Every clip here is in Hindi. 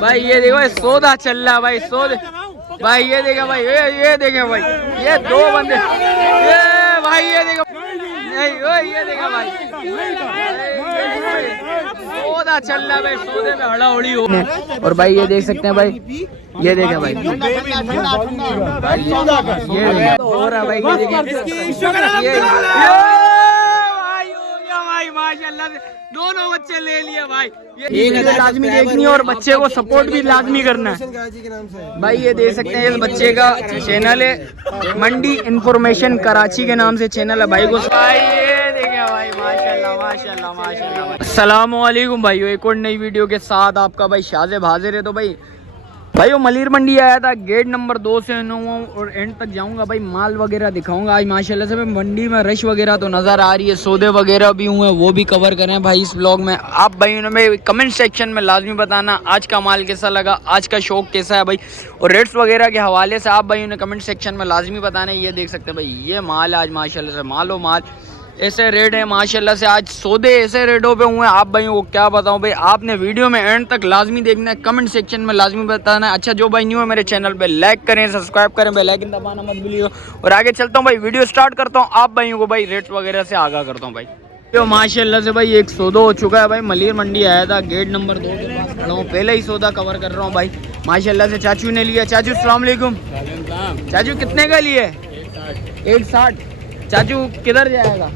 भाई ये देखो भाई सौदा चल रहा भाई सौदे भाई ये देखा भाई ये देखे भाई ये दो बंदे ये भाई ये देखो नहीं ये देखा भाई सौदा चल रहा भाई सौदे में हड़ाहड़ी हो और भाई ये देख सकते हैं भाई ये देखे भाई ये हो रहा भाई ये देखे भाई माशाल्लाह से दोनों बच्चे ले लिए भाई ये लाजमी देखनी है और बच्चे को सपोर्ट भी लाजमी करना है भाई। ये देख सकते हैं इस बच्चे का चैनल है मंडी इंफॉर्मेशन कराची के नाम से चैनल है भाई को भाई ये देखे भाई माशाल्लाह माशाल्लाह माशाल्लाह। अस्सलाम वालेकुम भाइयों, एक और नई वीडियो के साथ आपका भाई शाज़ेब हाजिर है। तो भाई वो मलीर मंडी आया था, गेट नंबर 2 से और एंड तक जाऊंगा भाई, माल वगैरह दिखाऊंगा आज माशाल्लाह से। मंडी में रश वगैरह तो नज़र आ रही है, सौदे वगैरह भी हुए वो भी कवर करें भाई इस ब्लॉग में। आप भाई में कमेंट सेक्शन में लाजमी बताना आज का माल कैसा लगा, आज का शौक कैसा है भाई, और रेट्स वगैरह के हवाले से आप भाई ने कमेंट सेक्शन में लाजमी बताना। ये देख सकते हैं भाई ये माल आज माशाल्लाह से मालो माल ऐसे रेट है माशाल्लाह से, आज सौदे ऐसे रेटों पे हुए हैं आप भाइयों को क्या बताऊं भाई। आपने वीडियो में एंड तक लाजमी देखना है, कमेंट सेक्शन में लाजमी बताना है। अच्छा जो भाई न्यू है मेरे चैनल पे लाइक करें, सब्सक्राइब करें, बेल आइकन दबाना मत भूलिएगा। और आगे चलता हूं भाई, वीडियो स्टार्ट करता हूं, आप भाइयों को भाई रेट्स वगैरह से आगाह करता हूँ भाई। तो माशाल्लाह से भाई एक सौदा हो चुका है भाई, मलीर मंडी आया था, गेट नंबर 2 के पास खड़ा हूँ, पहले ही सौदा कवर कर रहा हूँ भाई माशाल्लाह से। चाचू ने लिया, चाचू अस्सलाम वालेकुम। चाचू कितने का लिए? 160। चाचू किधर जाएगा?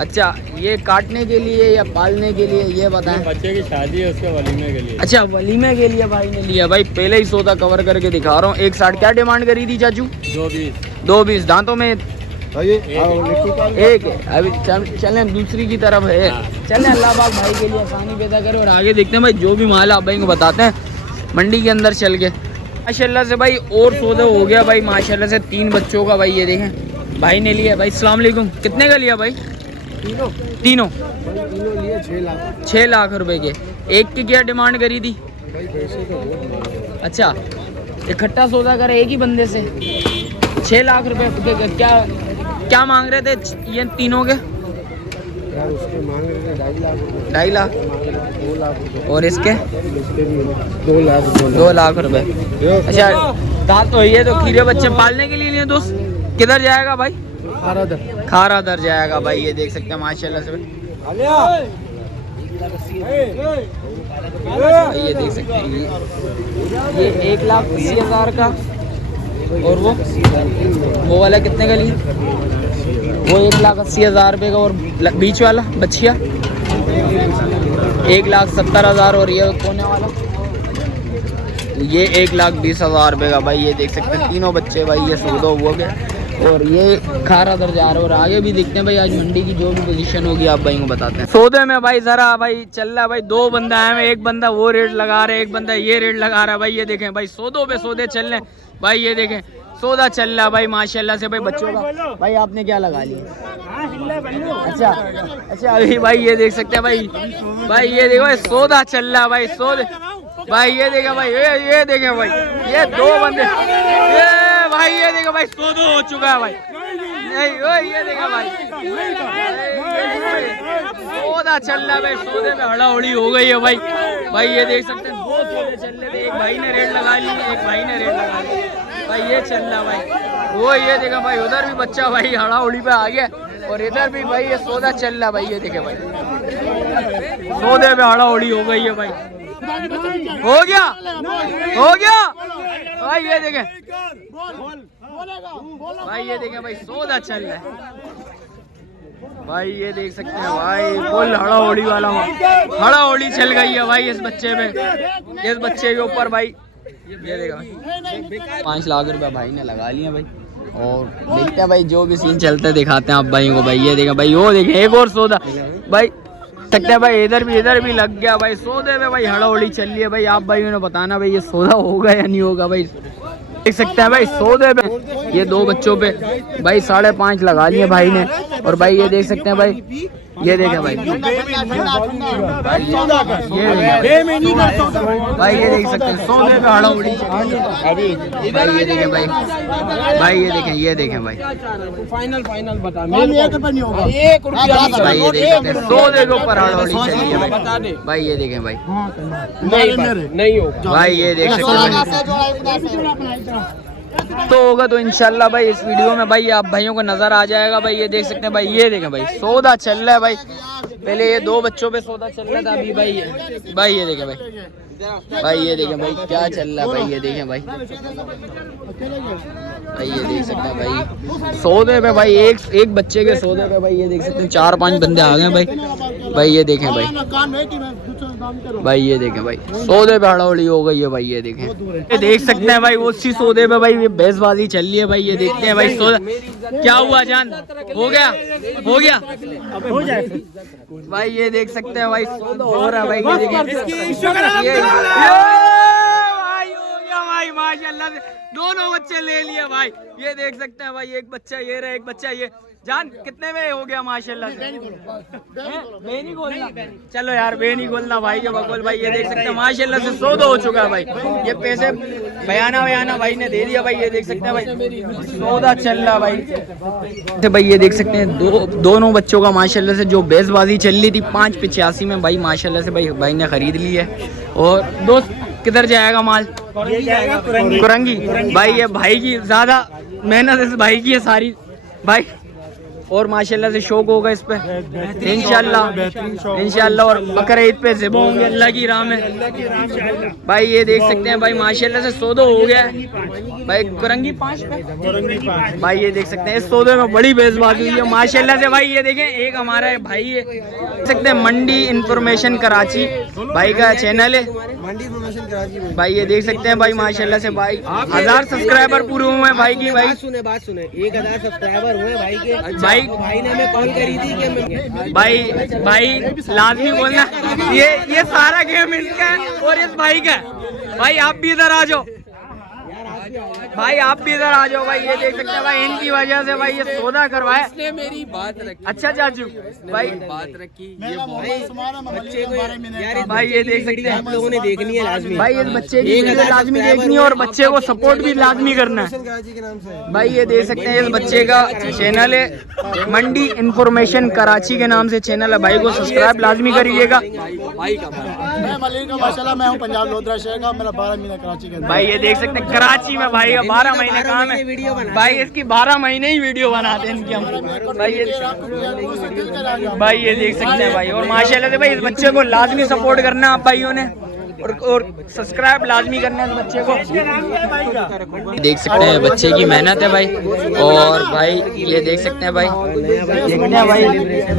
अच्छा ये काटने के लिए या पालने के लिए ये बताएं? बच्चे की शादी है उसके वलीमे के लिए। अच्छा वलीमे के लिए भाई ने लिया भाई, पहले ही सौदा कवर करके दिखा रहा हूँ। 160 क्या डिमांड करी थी चाचू? 220 दांतों में एक है। अभी चलें दूसरी की तरफ है, चलें अल्लाह पाक भाई के लिए आसानी पैदा करे। और आगे देखते हैं भाई जो भी माल आप भाई को बताते हैं मंडी के अंदर चल के माशाल्लाह से भाई। और सौदा हो गया भाई माशाल्लाह से 3 बच्चों का भाई, ये देखें भाई ने लिया भाई। अस्सलाम वालेकुम। कितने का लिया भाई? तीनों लिए 6 लाख रुपए के। एक की क्या डिमांड करी थी? अच्छा इकट्ठा सौदा करे एक ही बंदे से 6 लाख रुपए के। क्या मांग रहे थे ये तीनों के? उसके मांग रहे थे 2.5 लाख। 2 लाख और इसके 2 लाख रुपए। अच्छा तो ये तो खीरे बच्चे पालने के लिए दोस्त किधर जाएगा भाई? खारा दर जाएगा भाई। ये देख सकते हैं माशाल्लाह से भाई, ये देख सकते हैं ये 1,80,000 का। और वो वाला कितने का लिया? वो 1,80,000 रुपये का। और बीच वाला बच्चिया 1,70,000। और ये कोने वाला ये 1,20,000 रुपये का भाई। ये देख सकते हैं तीनों बच्चे भाई, ये सौदा हो गया। और ये खारा दर जा रहा है। और आगे भी देखते हैं भाई आज मंडी की जो भी पोजीशन होगी आप भाई को बताते हैं। सौदे में भाई जरा भाई चल रहा है भाई, 2 बंदा है, एक बंदा वो रेट लगा रहा है, एक बंदा ये रेट लगा रहा है भाई। ये देखें भाई सौदों पे सौदे चल रहे हैं भाई, ये देखें सौदा चल रहा है भाई माशाल्लाह से भाई। बच्चों का भाई आपने क्या लगा लिया? अच्छा अभी भाई ये देख सकते हैं भाई ये देखो भाई सौदा चल रहा है भाई सौदे भाई। ये देखे भाई ये देखे भाई ये 2 बंदे भाई, ये देखो भाई सौदा हो चुका है भाई। नहीं ये देखा भाई सौदा चल रहा है भाई, सौदे में हड़ाहड़ी हो गई है भाई। भाई ये देख सकते हैं 2 सौदे चल रहे थे, एक भाई ने रेट लगा ली, एक भाई ने रेट लगा ली भाई। ये चल रहा भाई वो ये देखा भाई, उधर भी बच्चा भाई हड़ाहड़ी पे आ गया और इधर भी भाई ये सौदा चल रहा भाई। ये देखे भाई सौदे में हड़ाहड़ी हो गई है भाई। हो गया भाई। ये देखें भाई ये देखें भाई सौदा चल रहा है भाई। ये देख सकते हैं भाई फुल हड़ाहड़ी वाला हड़ाहड़ी चल गई है भाई इस बच्चे में, इस बच्चे के ऊपर भाई। ये देखा 5 लाख रुपए भाई ने लगा लिए भाई। और देखते हैं भाई जो भी सीन चलते दिखाते हैं आप भाई को भाई। ये देखा भाई वो देखें एक और सौदा भाई सकते हैं भाई, इधर भी लग गया भाई सौदे में भाई, हड़ाहड़ी चल रही है भाई। आप भाई ने बताना भाई ये सौदा होगा या नहीं होगा भाई। देख सकते हैं भाई सौदे में ये 2 बच्चों पे भाई 5.5 लगा लिए भाई ने। और भाई ये देख सकते हैं भाई ये देखें भाई, भाई ये देख सकते हैं सौदे पे हड़बड़ी भाई, ये देखें भाई, भाई ये देखें भाई, फाइनल बता, भाई ये देख सकते हैं सौदे के ऊपर हड़बड़ी चली है भाई, भाई ये देखें भाई, नहीं हो भाई ये देख सकते हैं तो होगा तो इंशाल्लाह भाई इस वीडियो में भाई आप भाइयों को नजर आ जाएगा भाई। ये देख सकते हैं भाई, ये देखें भाई सौदा चल रहा है भाई, पहले ये 2 बच्चों पे सौदा चल रहा था, अभी भाई ये देखें भाई, भाई ये देखें भाई क्या चल रहा है भाई, ये देखें भाई, भाई ये देख सकते हैं भाई सौदे पे भाई, एक बच्चे के सौदे पे भाई ये देख सकते हैं 4-5 बंदे आ गए भाई, भाई ये देखें भाई, भाई ये देखें भाई सौदे पे हड़बड़ी हो गई है भाई, ये देखें, ये देख सकते हैं भाई उसी सौदे पे भाई ये बहसबाजी चल रही है भाई, ये देखते हैं भाई सौदा क्या हुआ जान, हो गया हो जाए भाई, ये देख सकते हैं भाई सौदा हो रहा है भाई, ये देखें भाई माशाल्लाह से 2 बच्चे ले लिए भाई, ये देख सकते हैं भाई, एक बच्चा ये रहा, एक बच्चा ये, जान कितने में हो गया माशाल्लाह से, बे नहीं खोलना, चलो यार बे नहीं खोलना भाई के बकौल भाई, ये देख सकते हैं माशाल्लाह से सौदा हो चुका है भाई, ये पैसे बयाना भाई ने दे दिया भाई, ये देख सकते हैं भाई सौदा चल रहा भाई, भाई ये देख सकते हैं दोनों बच्चों का माशाल्लाह से जो बेसबाजी चल रही थी 585 में भाई माशाल्लाह से भाई ने खरीद ली है। और दोस्त किधर जाएगा माल, कुरंगी भाई, ये भाई की ज्यादा मेहनत इस भाई की है सारी भाई, और माशाल्लाह से शौक होगा इस पे इंशाल्लाह और बकरा ईद पे ज़िबा होंगे अल्लाह की राह में भाई, ये देख सकते हैं भाई माशाल्लाह से सौदा हो गया है भाई, कुरंगी 5 पे भाई, ये देख सकते हैं इस सौदे में बड़ी बेसबाजी हुई है माशाल्लाह से भाई, ये देखें एक हमारा भाई है, देख सकते हैं मंडी इन्फॉर्मेशन कराची भाई का चैनल है, मंडी इन्फॉर्मेशन कराची भाई, ये देख सकते हैं भाई माशाल्लाह से भाई 1000 सब्सक्राइबर पूरे हुए हैं भाई की, भाई बात सुने 1000 सब्सक्राइबर हुए भाई के, भाई ने हमें कॉल करी थी कि भाई लाजमी बोलना, ये सारा गेम इसका है और इस भाई का है भाई, आप भी इधर आ जाओ भाई, आप भी इधर आ जाओ भाई, ये देख सकते हैं भाई इनकी वजह से भाई ये सौदा करवाए, इसने मेरी बात रखी, अच्छा चाचू भाई बात रखी, ये बच्चे को यार भाई ये देख सकते हैं आप लोगों ने देखनी है लाजमी भाई, इस बच्चे की वीडियो लाजमी देखनी है और बच्चे को सपोर्ट भी लाजमी करना है भाई, ये देख सकते हैं इस बच्चे का चैनल है मंडी इन्फॉर्मेशन कराची के नाम से चैनल है भाई, को सब्सक्राइब लाजमी करिएगा भाई का माशाल्लाह मैं हूं पंजाब लोधरा शहर का, मेरा 12 महीना कराची के भाई, ये देख सकते हैं कराची में भाई 12 महीने काम है भाई, इसकी 12 महीने ही वीडियो बनाते हैं इनकी हम भाई, ये देख सकते हैं भाई, और माशाल्लाह से भाई इस बच्चे को लाजमी सपोर्ट करना आप भाइयों ने और सब्सक्राइब लाजमी करना है इस बच्चे को, देख सकते हैं बच्चे की मेहनत है भाई, और भाई ये देख सकते हैं भाई, देखते हैं भाई,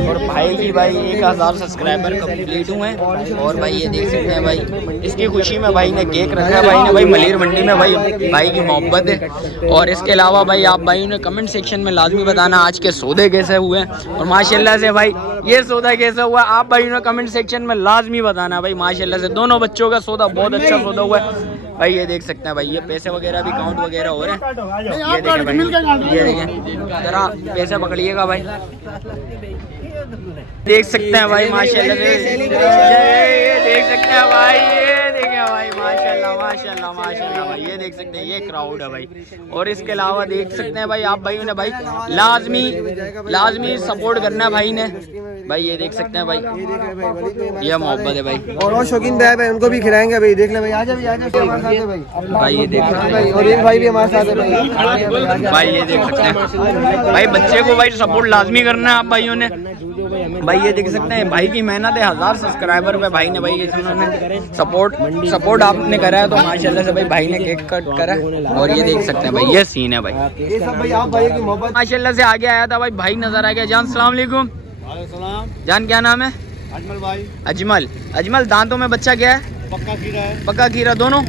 और भाई की भाई 1000 सब्सक्राइबर कंप्लीट हुए हैं, और भाई ये देख सकते हैं भाई इसकी खुशी में भाई ने केक रखा है भाई ने, भाई मलेर मंडी में भाई की मोहब्बत है। और इसके अलावा भाई आप भाई ने कमेंट सेक्शन में लाजमी बताना आज के सौदे कैसे हुए हैं, और माशाल्लाह से भाई ये सौदा कैसा हुआ आप भाई ने कमेंट सेक्शन में लाजमी बताना भाई, माशाल्लाह से दोनों बच्चों का सौदा बहुत अच्छा सौदा हुआ है भाई, ये देख सकते हैं भाई, ये पैसे वगैरह भी काउंट वगैरह हो रहे हैं, ये देखें भाई, ये देखें जरा पैसे पकड़िएगा भाई, देख सकते हैं भाई माशाल्लाह से, ये देख सकते हैं भाई, ये देखें भाई माशाल्लाह माशाल्लाह माशाल्लाह भाई, ये देख सकते हैं ये क्राउड है भाई, और इसके अलावा देख सकते हैं भाई आप भाइयों ने भाई लाजमी सपोर्ट करना है भाई ने भाई, ये देख सकते हैं भाई ये मोहब्बत है भाई, और शौकीन भाई उनको भी खिलाएंगे भाई, देख ले भाई, आजा हमारे साथ है भाई ये देख सकते हैं और एक भाई भी हमारे साथ है भाई, भाई ये देख सकते हैं भाई बच्चे को भाई सपोर्ट लाजमी करना है आप भाइयों ने भाई, ये देख सकते हैं भाई की मेहनत है, 1000 सब्सक्राइबर पे भाई ने भाई इन्होंने सपोर्ट आपने करा है, तो माशाल्लाह से भाई ने केक कट करा, और ये देख सकते हैं भाई ये सीन है भाई, ये सब भाई आप भाई की मोहब्बत माशाल्लाह से आगे आया था भाई नजर आ गया। जान सलाम अलैकुम, जान क्या नाम है? अजमल भाई। अजमल दांतों में बच्चा क्या है? पक्का खीरा है। पक्का खीरा दोनों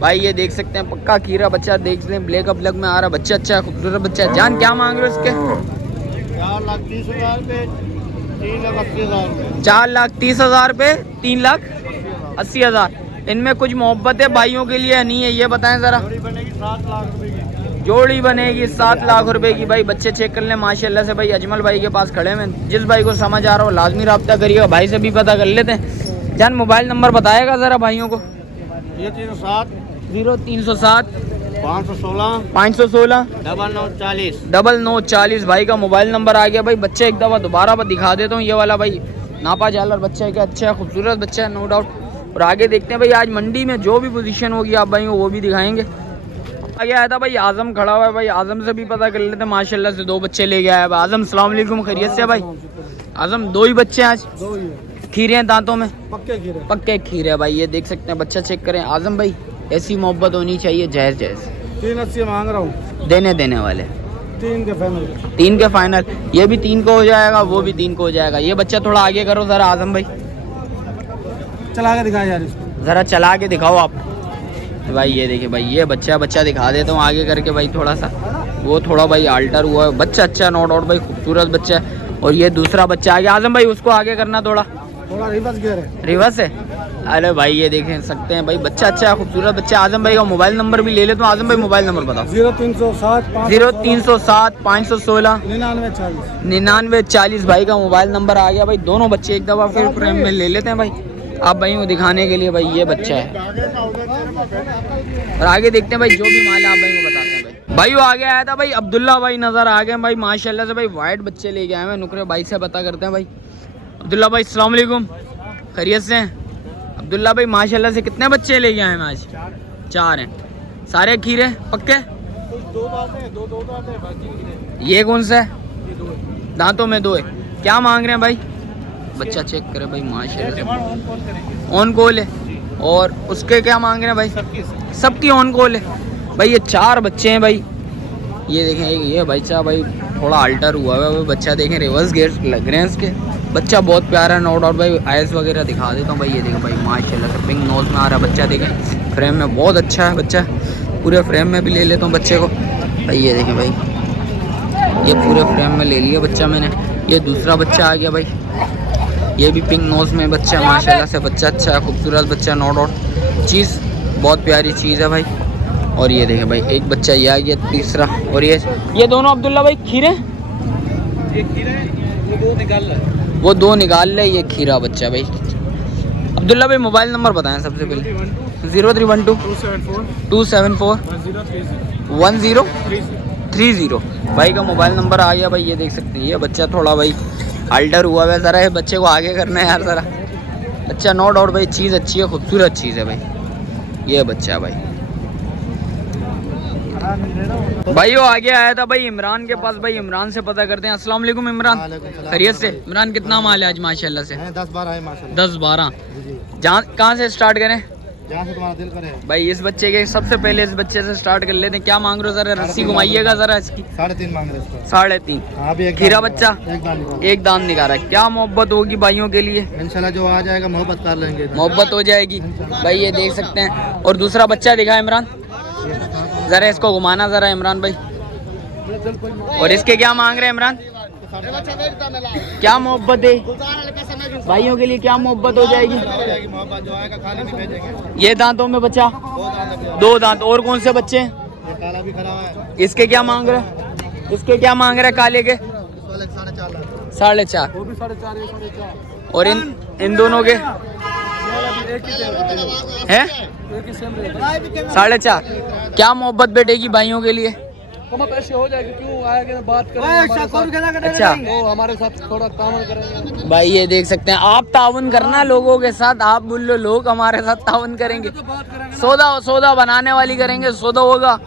भाई, ये देख सकते हैं पक्का खीरा बच्चा, देख लें ब्लैक अप लग में आ रहा बच्चा, अच्छा खूबसूरत बच्चा है। जान क्या मांग रहे हो इसके? 4,30,000 पे 3,80,000 4,30,000 इनमें कुछ मोहब्बत है भाइयों के लिए नहीं है, ये बताएं जरा। 7 लाख रुपए की जोड़ी बनेगी 7 लाख रुपए की भाई। बच्चे चेक कर लें माशाल्लाह से भाई। अजमल भाई के पास खड़े हैं, जिस भाई को समझ आ रहा हो लाजमी रब्ता करिएगा। भाई से भी पता कर लेते हैं। जान मोबाइल नंबर बताएगा ज़रा भाइयों को। ये 307 0307 516 516 9940 9940 भाई का मोबाइल नंबर आ गया भाई। बच्चे एक दफ़ा दोबारा दिखा देता हूँ। ये वाला भाई नापा झालर बच्चा है, क्या अच्छा है, खूबसूरत बच्चा है नो डाउट। और आगे देखते हैं भाई आज मंडी में जो भी पोजीशन होगी आप भाई वो भी दिखाएंगे। आगे आया था भाई आजम खड़ा हुआ है भाई। आजम से भी पता कर लेते हैं माशाल्लाह से। 2 बच्चे ले गया है आजम। अस्सलाम वालेकुम, खैरियत से भाई? आजम 2 ही बच्चे हैं आज। खीरे हैं दांतों में, पक्के खीरे भाई। ये देख सकते हैं, बच्चा चेक करें। आजम भाई ऐसी मोहब्बत होनी चाहिए जैस जैस। 380 मांग रहा हूँ, देने वाले 3 के फाइनल। 3 के फाइनल। ये भी 3 को हो जाएगा, वो भी 3 को हो जाएगा। ये बच्चा थोड़ा आगे करो ज़रा आजम भाई, चला के दिखाया यार इसको, ज़रा चला के दिखाओ आप भाई। ये देखिए भाई, ये बच्चा दिखा देता हूँ आगे करके भाई। थोड़ा सा वो थोड़ा भाई अल्टर हुआ है बच्चा, अच्छा नो डाउट भाई, खूबसूरत बच्चा है। और ये दूसरा बच्चा आ गया आजम भाई, उसको आगे करना थोड़ा रिवर्स गियर है। रिवर्स है। अरे भाई ये देख सकते हैं भाई, बच्चा अच्छा है, खूबसूरत बच्चा। आजम भाई का मोबाइल नंबर भी ले ले तो आजम भाई मोबाइल नंबर बताओ। 0307 516 9940 भाई का मोबाइल नंबर आ गया भाई। दोनों बच्चे एक दफ़ा फिर फ्रेम में ले लेते हैं भाई आप भाई को दिखाने के लिए भाई। ये बच्चा है और आगे देखते हैं भाई जो भी माल है आप भाई को बताते हैं भाई। भाई वो आगे आया था भाई अब्दुल्ला भाई नज़र आ गए भाई माशाल्लाह से भाई। वाइट बच्चे लेके आए हैं, नुकरे भाई से पता करते हैं भाई। अब्दुल्ला भाई अस्सलाम वालेकुम, खैरियत से हैं? अब्दुल्ला भाई माशाल्लाह से कितने बच्चे लेके आए हैं आज? 4 हैं। सारे खीरे पक्के? ये कौन सा है? दांतों में 2 है। क्या मांग रहे हैं भाई? बच्चा चेक करे भाई माशाल्लाह से, ऑन कॉल है। और उसके क्या मांग रहे हैं भाई? सबकी ऑन कॉल है भाई। ये 4 बच्चे हैं भाई। ये देखें, ये बच्चा भाई थोड़ा अल्टर हुआ है बच्चा, देखें रिवर्स गेयर लग रहे हैं इसके। बच्चा बहुत प्यारा है नो डाउट भाई। आइस वगैरह दिखा देता हूँ भाई। ये देखें भाई माशाल्लाह से पिंक नोज में आ रहा है बच्चा। देखें फ्रेम में बहुत अच्छा है बच्चा। पूरे फ्रेम में भी ले लेता हूँ बच्चे को भाई। ये देखें भाई, ये पूरे फ्रेम में ले लिया बच्चा मैंने। ये दूसरा बच्चा आ गया भाई, ये भी पिंक नोज में बच्चा माशाल्लाह से। बच्चा अच्छा है, खूबसूरत बच्चा नो डाउट। चीज़ बहुत प्यारी चीज़ है भाई। और ये देखें भाई एक बच्चा ये आ गया तीसरा। और ये दोनों अब्दुल्ला भाई खीरे, वो 2 निकाल ले। ये खीरा बच्चा भाई। अब्दुल्ला भाई मोबाइल नंबर बताएं सबसे पहले। 0312 274 1030 भाई का मोबाइल नंबर आ गया भाई। ये देख सकते हैं, ये बच्चा थोड़ा भाई अल्टर हुआ है ज़रा। है बच्चे को आगे करना है यार ज़रा। बच्चा नो डाउट भाई चीज़ अच्छी है, खूबसूरत चीज़ है भाई। ये बच्चा भाई वो आगे आया था भाई इमरान के पास भाई। इमरान से पता करते हैं। अस्सलाम वालेकुम इमरान, खैरियत से? इमरान कितना माल है आज माशाल्लाह से? 10-12 है माशाल्लाह। 10-12। जहाँ कहाँ से स्टार्ट करें जहाँ से तुम्हारा दिल करे भाई? इस बच्चे के सबसे पहले इस बच्चे से स्टार्ट कर लेते हैं। क्या मांग रहे हो? जरा रस्सी घुमाइएगा जरा इसकी। 3.5 मांग रहे इसको। 3.5 खीरा बच्चा, एक दांत निकाला है। क्या मोहब्बत होगी भाइयों के लिए? इंशाल्लाह जो आ जाएगा मोहब्बत कर लेंगे, मोहब्बत हो जाएगी भाई। ये देख सकते हैं। और दूसरा बच्चा दिखा इमरान, जरा इसको घुमाना जरा इमरान भाई। और इसके क्या मांग रहे हैं इमरान? क्या मोहब्बत है भाइयों के लिए? क्या मोहब्बत हो जाएगी? ये दांतों में बच्चा 2 दांत। और कौन से बच्चे हैं? इसके क्या मांग रहे हैं? इसके क्या मांग रहे हैं काले के? 4.5। और इन दोनों के हैं 4.5। क्या मोहब्बत बैठेगी भाइयों के लिए? पैसे हो जाएगी, क्यों आएगा बात करेंगे। अच्छा वो हमारे साथ थोड़ा ताउन करेंगे भाई। ये देख सकते हैं, आप ताउन करना लोगों के साथ। आप बोलो लोग हमारे साथ ताउन करेंगे। सौदा बनाने वाली करेंगे, सौदा होगा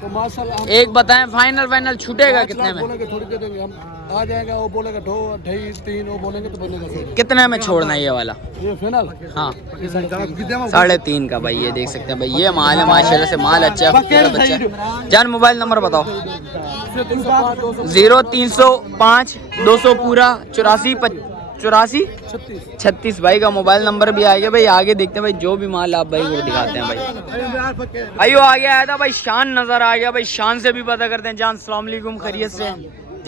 तो माशाल्लाह। एक बताएं फाइनल छूटेगा कितने में? थोड़ी दे देंगे हम। आ जाएगा वो बोलेगा 2.5-3 वो बोलेंगे तो बोलेगा कितने में छोड़ना है ये वाला? ये फाइनल। हाँ 3.5 का भाई। ये देख सकते हैं भाई, ये माल है माशाल्लाह से। माल अच्छा है, खूबसूरत बच्चा है। जान मोबाइल नंबर बताओ। 0305 200 पूरा 84 36 भाई का मोबाइल नंबर भी आ गया भाई। आगे देखते हैं भाई जो भी माल आप भाई को दिखाते हैं भाई। भाई वो आगे आया था भाई शान नजर आ गया भाई। शान से भी पता करते हैं। जान अस्सलाम वालेकुम, खैरियत से?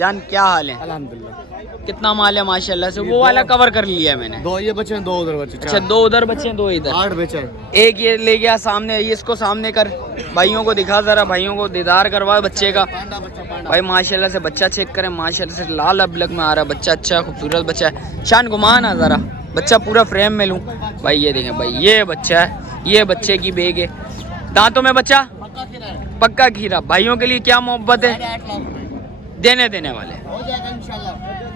जान क्या हाल है? अल्हम्दुलिल्लाह। कितना माल है माशाल्लाह से? वो वाला कवर कर लिया मैंने। दो ये बच्चे हैं, दो उधर बच्चे। अच्छा, दो उधर बच्चे हैं, दो इधर। 8 बच्चे हैं। एक ये ले गया सामने, ये इसको सामने कर, भाइयों को दिखा जरा, भाइयों को दीदार करवा बच्चे का। पांडा बच्चा, पांडा। भाई माशाल्लाह से बच्चा चेक करें, माशाल्लाह से लाल अबलग में आ रहा है बच्चा, अच्छा खूबसूरत बच्चा है। शान घुमा ना जरा, बच्चा पूरा फ्रेम में लूँ। भाई ये देखें भाई, ये बच्चा है, ये बच्चे की बेग है। दांतों में बच्चा पक्का खीरा है। पक्का खीरा। भाइयों के लिए क्या मोहब्बत है? 8 लाख रुपए देने वाले। हो जाएगा इंशाल्लाह।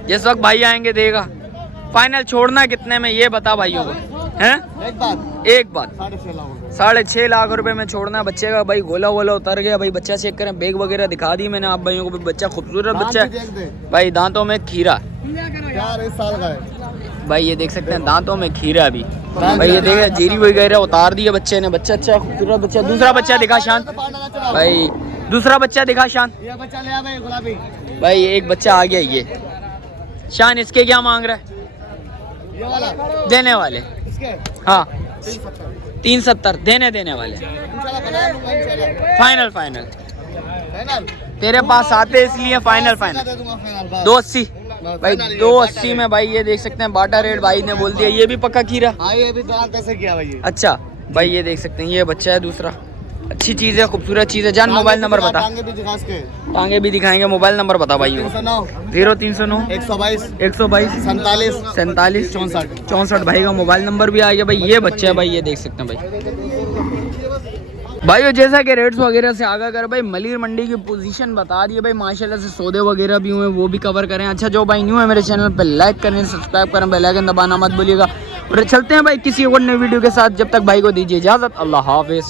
जिस वक्त भाई आएंगे देगा। फाइनल छोड़ना कितने में ये बता भाइयों को, हैं? एक बात, एक बात, 6.5 लाख रुपए। 6.5 लाख रुपए में छोड़ना बच्चे का। भाई गोला वोला उतर गया भाई, बच्चा चेक करें, बैग वगैरह दिखा दी मैंने आप भाइयों को। बच्चा खूबसूरत बच्चा दांत भी है देख दे। भाई, दांतों में खीरा। 4 साल का है। भाई ये देख सकते हैं, दांतों में खीरा भी। भाई ये देख, जीरी वगैरह उतार दिया बच्चे ने। बच्चा अच्छा खूबसूरत बच्चा। दूसरा बच्चा दिखा शान भाई, दूसरा बच्चा दिखा शान ये बच्चा ले आ भाई, गुलाबी। भाई। एक बच्चा आ गया ये शान, इसके क्या मांग रहा है? ये वाला देने वाले। इसके हाँ 370 370 देने वाले। इंशाल्लाह बना लूंगा इंशाल्लाह। फाइनल फाइनल तेरे पास आते इसलिए फाइनल दे दूंगा फाइनल बस। 280 भाई, 280 में भाई ये देख सकते हैं, बाटा रेट भाई ने बोल दिया। ये भी पक्का खीरा। हाँ ये भी दांत कैसे किया भाई? अच्छा भाई ये देख सकते हैं, ये बच्चा है दूसरा। अच्छी चीज़ है, खूबसूरत चीज़ है। जान मोबाइल नंबर बता। टांगे भी दिखा इसके। टांगे भी दिखाएंगे, मोबाइल नंबर बता भाई। 309 0309 122 122 47 47 64 भाई का मोबाइल नंबर भी आ गया भाई। ये बच्चा है भाई, ये देख सकते हैं भाई। जैसा कि रेट्स वगैरह से आगा कर भाई, मलिर मंडी की पोजीशन बता दिए भाई। माशाल्लाह से सौदे वगैरह भी हुए, वो भी कवर करें। अच्छा जो भाई न्यू है मेरे चैनल पे, लाइक करें, सब्सक्राइब करें, बेल आइकन दबाना मत भूलिएगा। और चलते हैं भाई किसी और नई वीडियो के साथ। जब तक भाई को दीजिए इजाज़त, अल्लाह हाफिज़।